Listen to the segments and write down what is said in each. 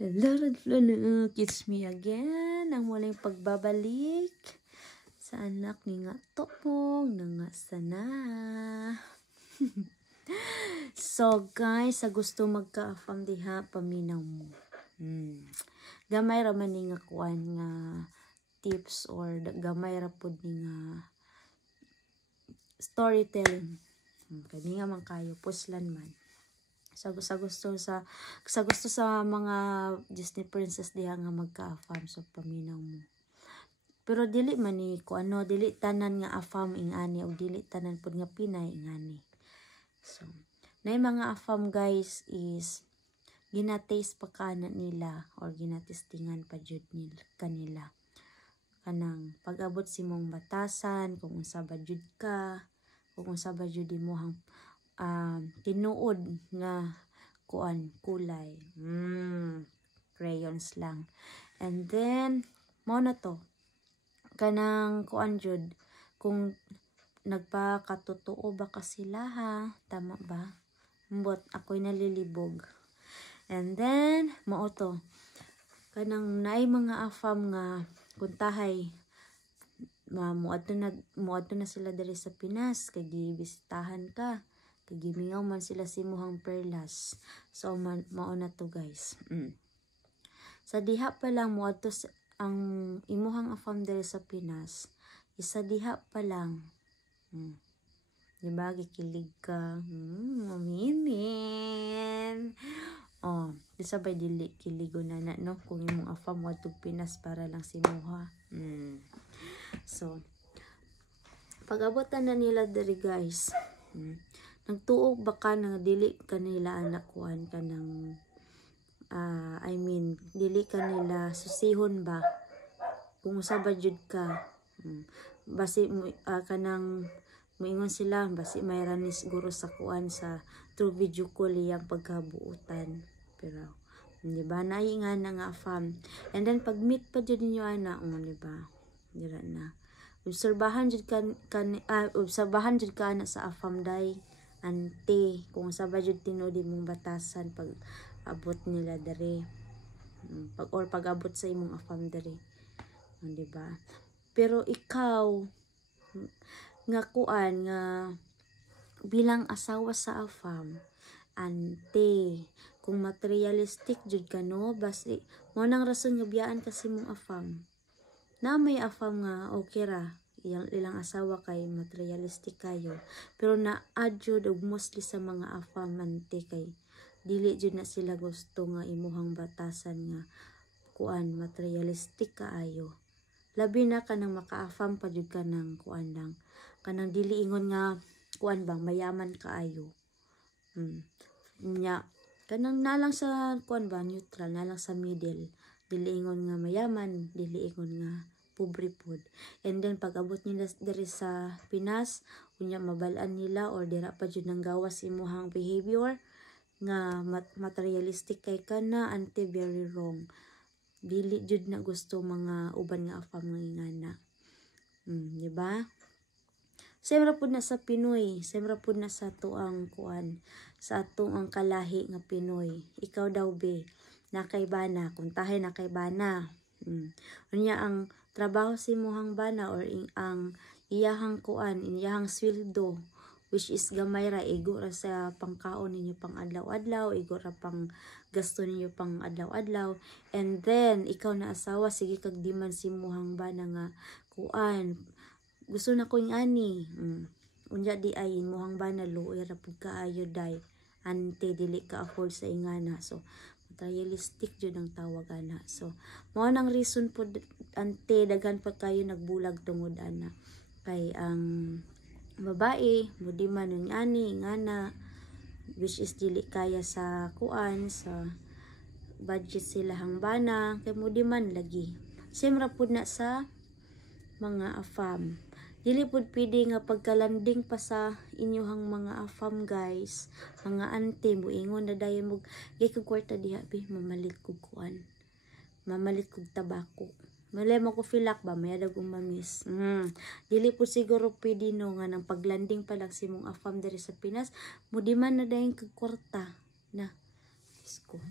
Hello, it's me again. Ang muling pagbabalik sa anak ni nga Topong na nga sana. So guys, sa gusto magka-affirm diha, paminaw mo. Gamay ra man ni nga kuan nga tips or gamay ra pud ni nga storytelling. Kani nga man kayo, puslan man. Sa gusto sa mga Disney princess diha nga magka-affirm, so paminaw mo. Pero dili man ni ko ano, dili tanan nga affirm ingani o dili tanan pud nga Pinay ingani. So nay mga affirm guys is ginataste pa kana nila or ginatestingan pa jud nila kanila. Kanang pag-abot si mong batasan, kung unsa ba jud ka, kung unsa ba jud imong tinuod nga kuan kulay. Crayons lang. And then mo na to kanang kuan jud kung nagpakatotoo ba ka sila ha, tama ba? Mbot ako'y nalilibog. And then mao to kanang naay mga affirm nga kuntahay muadto na sila diri sa Pinas kay gibisitahan ka. Gimingaw man sila si Muhang Perlas. So mao na to guys. Sa diha pa lang mo adto ang imuhang affirm diri sa Pinas. Isa diha pa lang. Diba gikilig ka? Maminin. Oh, isa ba dili kiligo na no kung imong affirm mo adto Pinas para lang si Muha. So pag-abutan na nila diri guys. Nagtuo ba ka na dili kanila anak kuan ka ng dili kanila susihon ba kung usa ba jud ka basi kanang moingon sila basi mayra ni siguro sa kuan sa through video call iyang pagkabuutan pero di ba naay nga na nga affirm. And then pag meet pa jud ninyo ana di ba dira na obserbahan jud ka na sa affirm day ante kung sa jud tinuod imong batasan pag abot nila dere pag abot sa imong affirm dere di ba? Pero ikaw nga kuan nga bilang asawa sa affirm ante kung materialistic jud ka no basi mo nang rason nga biyaan kasi mong affirm na may affirm nga okay ra ilang asawa kay materialistic kayo pero na-add jud og mostly sa mga affirmante kay dili jud na sila gusto nga imuhang batasan nga kuan materialistic kaayo labi na kanang maka-affirm pa jud ka ng kuan lang kanang dili ingon nga kuan bang mayaman kaayo nya kanang nalang sa kuan ba neutral nalang sa middle dili ingon nga mayaman dili ingon nga pobre pod. And then pag abot nila diri sa Pinas unya mabalaan nila or dira pa jud nang gawas imuhang behavior nga materialistic kay kana ante very wrong. Dili jud na gusto mga uban nga affirm nga ingana. Di ba? Same ra pud na sa Pinoy, same ra pud na sa tuang kuan, sa atong ang kalahi nga Pinoy. Ikaw daw be nakay bana, kung tahay nakay bana. Unya ang trabaho si muhang bana or ang iyahang kuan, iyahang sweldo which is gamay ra igo ra sa pangkaon ninyo pang adlaw-adlaw, igo ra pang gasto ninyo pang adlaw-adlaw. And then ikaw na asawa sige kag diman si muhang bana nga kuan gusto na ko ani. Unya di ay muhang bana luoy ra pud kaayo day ante dili ka afford sa ingana. So materialistic jud ang tawag ana. So mao nang reason pud ante daghan pa kayo nagbulag tungod ana kay ang babae mudi man ng ani ngana which is dili kaya sa kuan sa budget sila hang bana kay mudi man lagi same ra pud na sa mga affirm. Dili pud pwede nga pagkalanding pa sa inyohang mga affirm guys mga ante mo ingon na dayon mo gay kog kwarta diha be mamalit kog kuan mamalit kog tabako malay mo ko filak ba may dagong mamis. Dili pud siguro pwede no nga nang paglanding pa lang si mong affirm diri sa Pinas mo di man na dayon kog kwarta na isko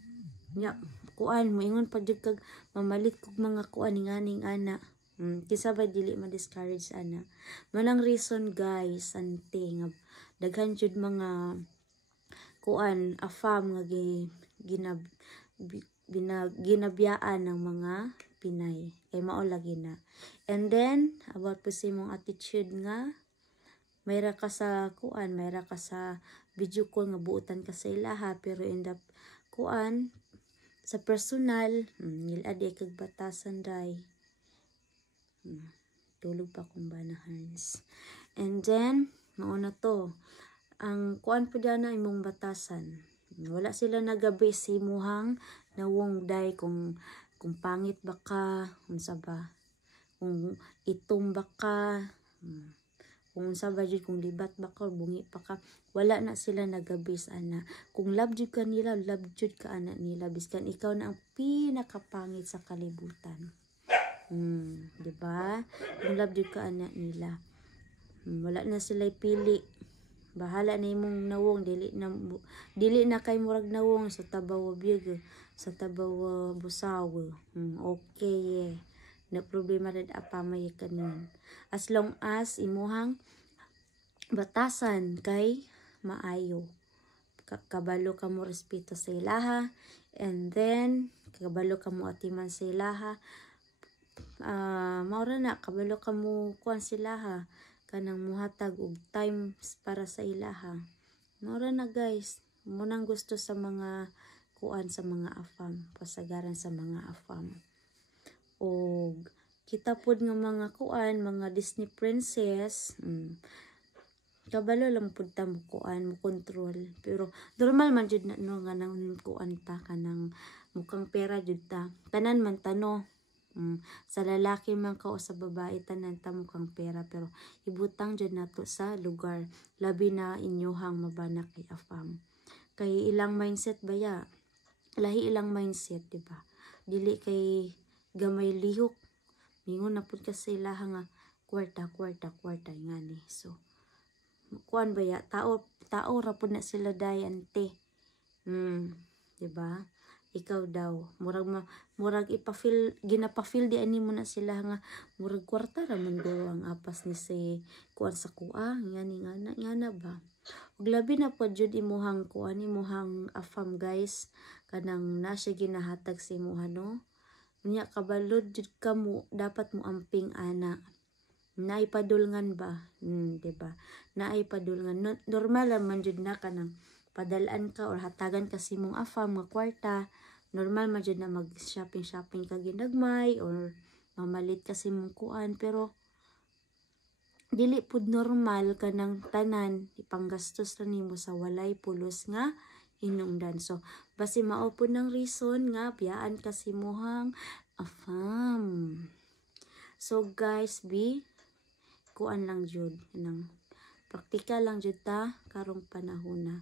nya kuan moingon pa jud kag mamalit kog mga kuan nganing ana. Kisa ba dili ma-discourage ana. Manang reason guys ante nga daghan jud mga kuan afam nga ginabiyaan ng mga Pinay kay mao lagi na. And then about po si mong attitude nga mayra ka sa kuan, mayra ka sa video call nga buutan ka sa ilaha pero in the kuan sa personal niladi kag batasan day. Tulog pa kung banahans. And then mao na to ang kuan po dana imong batasan. Wala sila nagabi si muhang nawong day kung pangit ba ka, unsa ba, kung itom ba ka, kung unsa ba jud, kung libat ba ka, bungi pa ka, wala na sila nagabis ana. Kung love jud ka nila, love jud ka ana nila, biskan ikaw na ang pinakapangit sa kalibutan. Di ba? Kung love jud ka ana nila, wala na sila pili. Bahala na imong nawong, dili na kay murag nawong sa tabaw biyog, sa tabaw busaw. Okay. Na problema red apa may kanin. As long as imuhang batasan kay maayo. Kabalo ka mo respeto sa ilaha, and then kabalo ka mo atiman sa ilaha. Maura na kabalo ka mo kuan silaha kanang muhatag og time para sa ilaha. Maura na guys, mo nang gusto sa mga kuan sa mga afam, pasagaran sa mga afam. Og kita pod nga mga kuan, mga Disney princess, kabalo lang pud ta mo kuan, mo control. Pero normal man jud na no nga nang kuan ta kanang mukhang pera jud ta. Tanan man tano. Sa lalaki man ka o sa babae tanan ta mukhang pera, pero ibutang jud nato sa lugar, labi na inyohang mabana kay afam. Kay ilang mindset baya, lahi ilang mindset, di ba? Dili kay gamay lihok, mingon na pud ka sa ilaha nga kwarta ngani. So kuan baya, tao ra pud na sila dayante. Di ba? Ikaw daw murag ginapa-feel di ani mo na sila nga murag kwarta ra man daw ang apas ni si kuan sa kuha ngana ba. Ug labi na pod jud imuhang kuan, imuhang afam guys, kanang na siya ginahatag sa imuha no. Unya kabalod jud kamo, dapat mo amping ana. Naipadulngan ba? Di ba? Naipadulngan. Normal man jud na kanang padalaan ka or hatagan ka sa imong afam nga kwarta. Normal man jud na mag shopping ka ginagmay or mamalit ka sa imong kuan, pero dili pud normal kanang tanan ipanggastos ra nimo sa walay pulos nga hinungdan. So basi mao pud nang reason nga biyaan ka sa imong afam. So guys, kuan lang jud nang praktikal lang jud ta karong panahon na.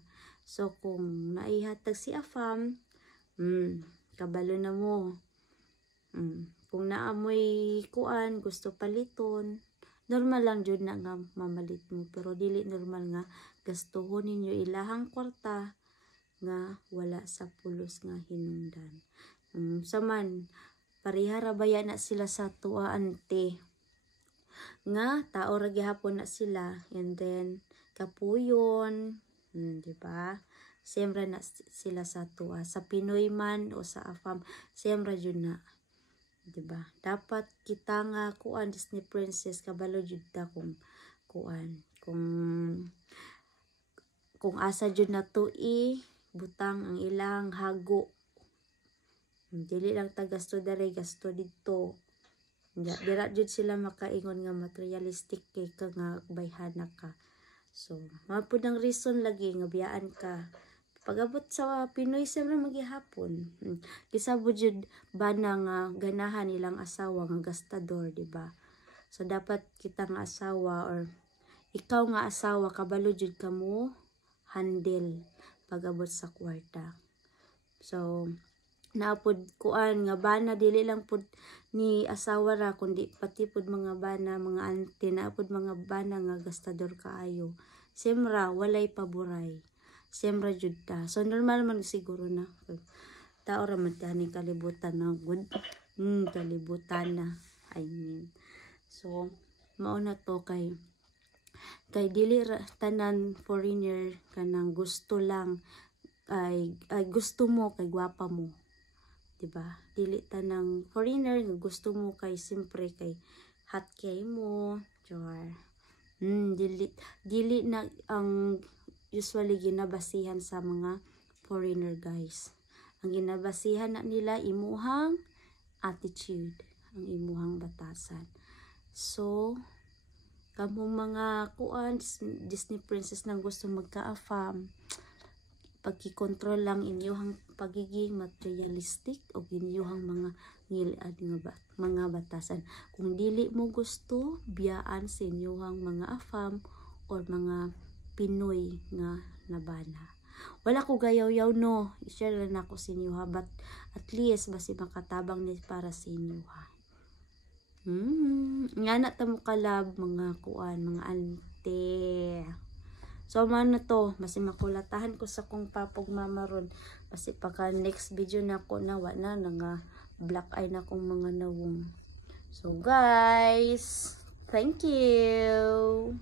So kung naihatag si afam, kabalo na mo. Kung naamoy kuan, gusto paliton, normal lang jud na nga mamalit mo, pero dili normal nga gastuhon ninyo ilahang kwarta nga wala sa pulos nga hinungdan. Saman pareha ra baya na sila sa tuwa ante nga tao ra gihapon na sila, and then kapuyon, di ba? Same ra na sila sa tuwa, sa Pinoy man o sa afam, same ra jud na, di ba? Dapat kita nga kuan Disney princess, kabalo jud ta kung kuan, kung asa jud na tui butang ang ilang hago. Dili lang ta gasto dere, gasto dito. Dira jud sila makaingon nga materialistic kay ka nga bayhana ka. So mao pud ang reason lagi nga biyaan ka. Pag-abot sa Pinoy siyempre maghihapon. Kisabot jud bana nga ganahan ilang asawa nga gastador, di ba? So dapat kita nga asawa or ikaw nga asawa kabalo jud kamo handle pag-abot sa kwarta. So naapod kuan nga bana, dili lang pud ni asawa ra kundi pati pud mga bana, mga ante, naapod mga bana nga gastador kaayo. Semra walay paboray. Semra jud ta. So normal man siguro na. tao ra man tiyaning kalibutan na good. Kalibutan na. I mean. So, mao na to kay dili tanan foreigner kanang gusto lang ay gusto mo kay gwapa mo, diba? Dili tanang foreigner nga gusto mo kay simpre kay hot kay mo, char. Dili na ang usually ginabasihan sa mga foreigner, guys. Ang ginabasihan na nila imuhang attitude, ang imuhang batasan. So, kamong mga kuan Disney princess nang gusto magka-affam, pagkikontrol lang inyuhang pagiging materialistic o inyuhang mga mga batasan. Kung dili mo gusto, biyaan sa inyuhang mga affam or mga Pinoy nga nabana. Wala ko gayaw-yaw, no. I-share lang ako sa inyo, ha. But at least basi makatabang ni para sa inyo, ha. Nga na tamo kalab mga kuan, mga ante. So, man na to, basi makulatahan ko sa kong papog mama ron. Basi pagka next video na ko na, wala na nga black eye na kong mga nawong. So, guys, thank you.